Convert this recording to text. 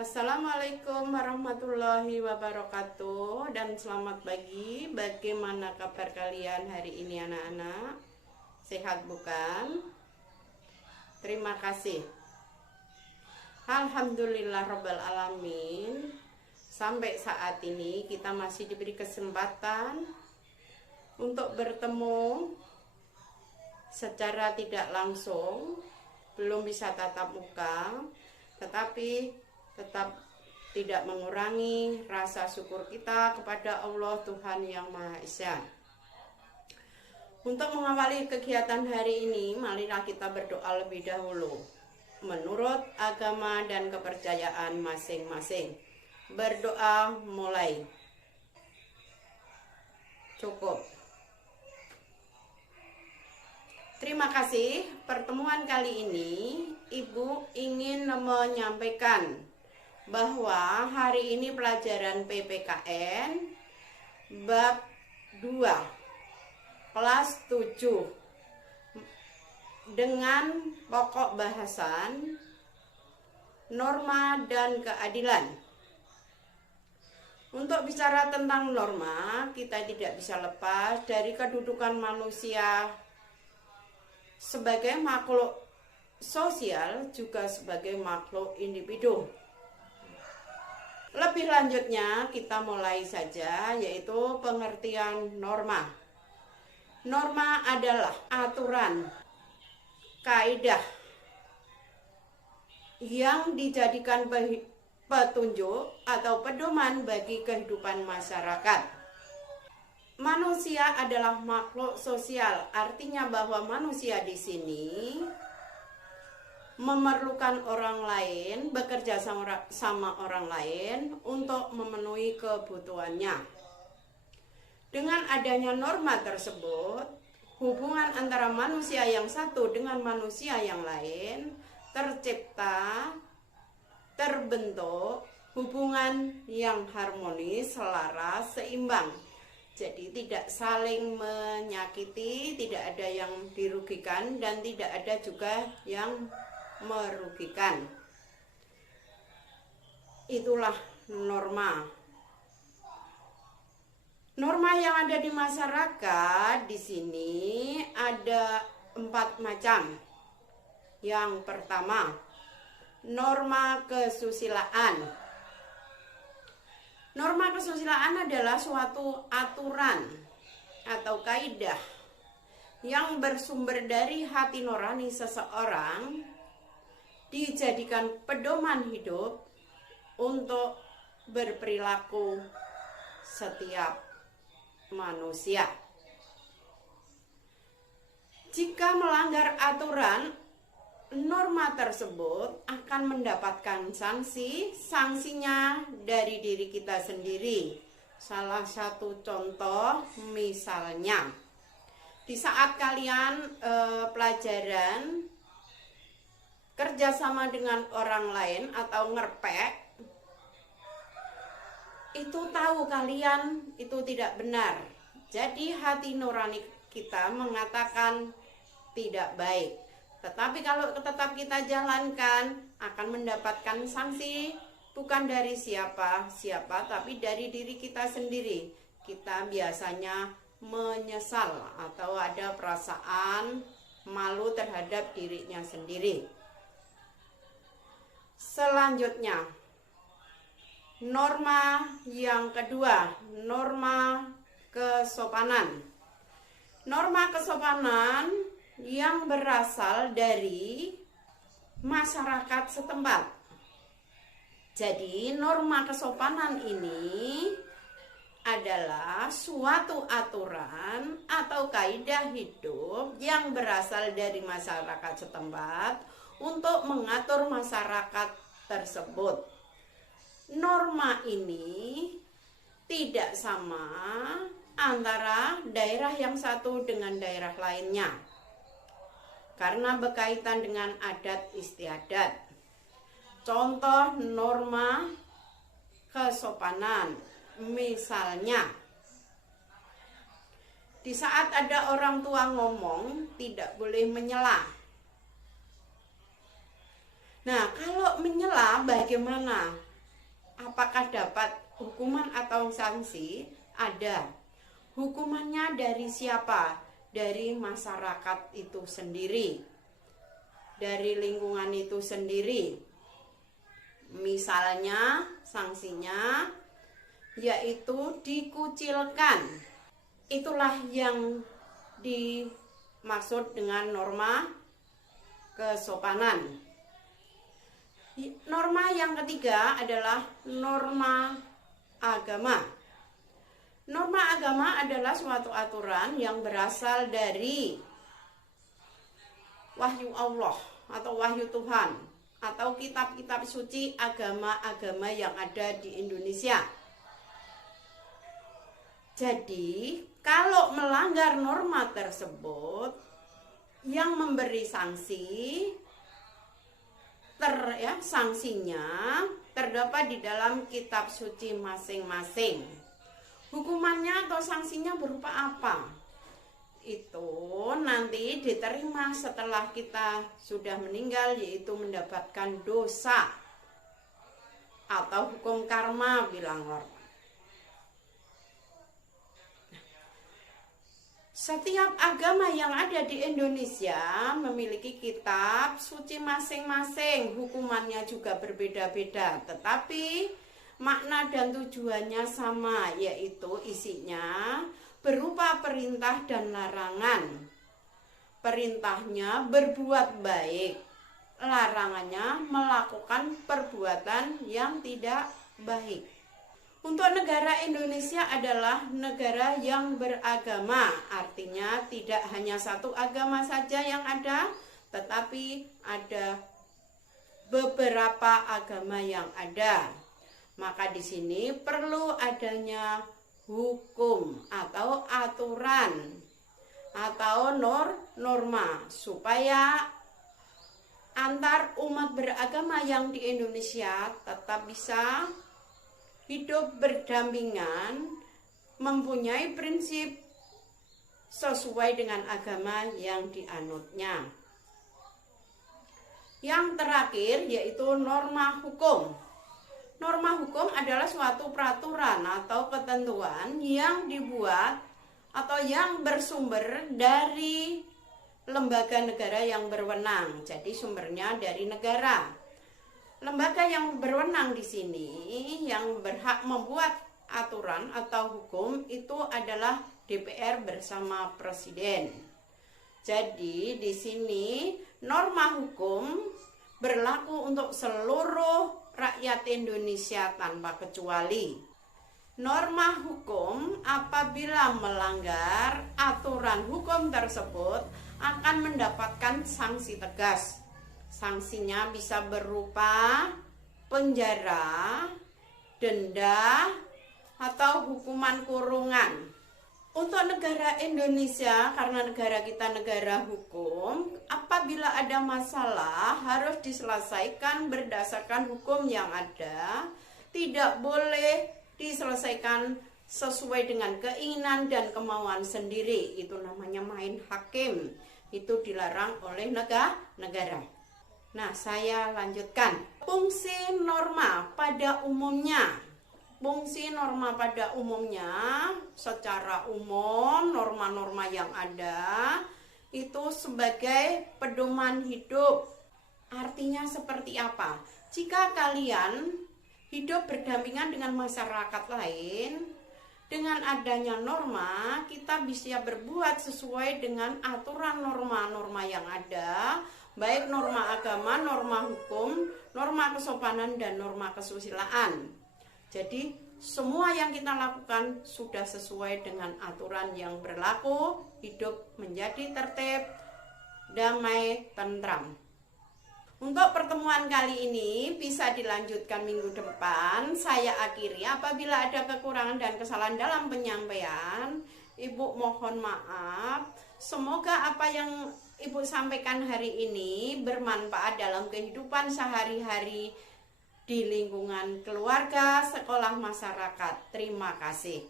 Assalamualaikum warahmatullahi wabarakatuh dan selamat pagi. Bagaimana kabar kalian hari ini anak-anak? Sehat bukan? Terima kasih. Alhamdulillah Rabbil Alamin. Sampai saat ini kita masih diberi kesempatan untuk bertemu secara tidak langsung. Belum bisa tatap muka, tetapi tetap tidak mengurangi rasa syukur kita kepada Allah Tuhan Yang Maha Esa. Untuk mengawali kegiatan hari ini, marilah kita berdoa lebih dahulu menurut agama dan kepercayaan masing-masing. Berdoa mulai. Cukup. Terima kasih. Pertemuan kali ini Ibu ingin menyampaikan bahwa hari ini pelajaran PPKN bab 2 kelas 7 dengan pokok bahasan norma dan keadilan. Untuk bicara tentang norma, kita tidak bisa lepas dari kedudukan manusia sebagai makhluk sosial juga sebagai makhluk individu. Lebih lanjutnya kita mulai saja, yaitu pengertian norma. Norma adalah aturan, kaidah yang dijadikan petunjuk atau pedoman bagi kehidupan masyarakat. Manusia adalah makhluk sosial, artinya bahwa manusia di sini memerlukan orang lain, bekerja sama orang lain untuk memenuhi kebutuhannya. Dengan adanya norma tersebut, hubungan antara manusia yang satu dengan manusia yang lain tercipta, terbentuk hubungan yang harmonis, selaras, seimbang. Jadi tidak saling menyakiti, tidak ada yang dirugikan dan tidak ada juga yang merugikan. Itulah norma. Norma yang ada di masyarakat di sini ada 4 macam. Yang pertama, norma kesusilaan. Norma kesusilaan adalah suatu aturan atau kaidah yang bersumber dari hati nurani seseorang, dijadikan pedoman hidup untuk berperilaku setiap manusia. Jika melanggar aturan, norma tersebut akan mendapatkan sanksi. Sanksinya dari diri kita sendiri. Salah satu contoh misalnya, di saat kalian pelajaran kerjasama dengan orang lain atau ngerpek, itu tahu kalian itu tidak benar. Jadi hati nurani kita mengatakan tidak baik. Tetapi kalau tetap kita jalankan, akan mendapatkan sanksi bukan dari siapa-siapa, tapi dari diri kita sendiri. Kita biasanya menyesal atau ada perasaan malu terhadap dirinya sendiri. Selanjutnya, norma yang kedua, norma kesopanan. Norma kesopanan yang berasal dari masyarakat setempat. Jadi, norma kesopanan ini adalah suatu aturan atau kaidah hidup yang berasal dari masyarakat setempat untuk mengatur masyarakat tersebut. Norma ini tidak sama antara daerah yang satu dengan daerah lainnya, karena berkaitan dengan adat istiadat. Contoh norma kesopanan, misalnya di saat ada orang tua ngomong tidak boleh menyela. Nah, kalau menyela bagaimana? Apakah dapat hukuman atau sanksi? Ada. Hukumannya dari siapa? Dari masyarakat itu sendiri, dari lingkungan itu sendiri. Misalnya sanksinya yaitu dikucilkan. Itulah yang dimaksud dengan norma kesopanan. Norma yang ketiga adalah norma agama. Norma agama adalah suatu aturan yang berasal dari wahyu Allah atau wahyu Tuhan atau kitab-kitab suci agama-agama yang ada di Indonesia. Jadi, kalau melanggar norma tersebut, yang memberi sanksi, sanksinya terdapat di dalam kitab suci masing-masing. Hukumannya atau sanksinya berupa apa? Itu nanti diterima setelah kita sudah meninggal, yaitu mendapatkan dosa atau hukum karma, bilang orang. Setiap agama yang ada di Indonesia memiliki kitab suci masing-masing, hukumannya juga berbeda-beda, tetapi makna dan tujuannya sama, yaitu isinya berupa perintah dan larangan. Perintahnya berbuat baik, larangannya melakukan perbuatan yang tidak baik. Untuk negara Indonesia adalah negara yang beragama, artinya tidak hanya satu agama saja yang ada, tetapi ada beberapa agama yang ada. Maka di sini perlu adanya hukum atau aturan atau norma supaya antar umat beragama yang di Indonesia tetap bisa hidup berdampingan, mempunyai prinsip sesuai dengan agama yang dianutnya. Yang terakhir yaitu norma hukum. Norma hukum adalah suatu peraturan atau ketentuan yang dibuat atau yang bersumber dari lembaga negara yang berwenang. Jadi sumbernya dari negara. Lembaga yang berwenang di sini yang berhak membuat aturan atau hukum itu adalah DPR bersama Presiden. Jadi di sini norma hukum berlaku untuk seluruh rakyat Indonesia tanpa kecuali. Norma hukum apabila melanggar aturan hukum tersebut akan mendapatkan sanksi tegas. Sanksinya bisa berupa penjara, denda, atau hukuman kurungan. Untuk negara Indonesia, karena negara kita negara hukum, apabila ada masalah harus diselesaikan berdasarkan hukum yang ada, tidak boleh diselesaikan sesuai dengan keinginan dan kemauan sendiri. Itu namanya main hakim. Itu dilarang oleh negara. Nah, saya lanjutkan. Fungsi norma pada umumnya. Fungsi norma pada umumnya secara umum norma-norma yang ada itu sebagai pedoman hidup. Artinya seperti apa? Jika kalian hidup berdampingan dengan masyarakat lain, dengan adanya norma, kita bisa berbuat sesuai dengan aturan norma-norma yang ada, baik norma agama, norma hukum, norma kesopanan, dan norma kesusilaan. Jadi semua yang kita lakukan sudah sesuai dengan aturan yang berlaku, hidup menjadi tertib, damai, tentram. Untuk pertemuan kali ini bisa dilanjutkan minggu depan. Saya akhiri, apabila ada kekurangan dan kesalahan dalam penyampaian, Ibu mohon maaf. Semoga apa yang Ibu sampaikan hari ini bermanfaat dalam kehidupan sehari-hari di lingkungan keluarga, sekolah, masyarakat. Terima kasih.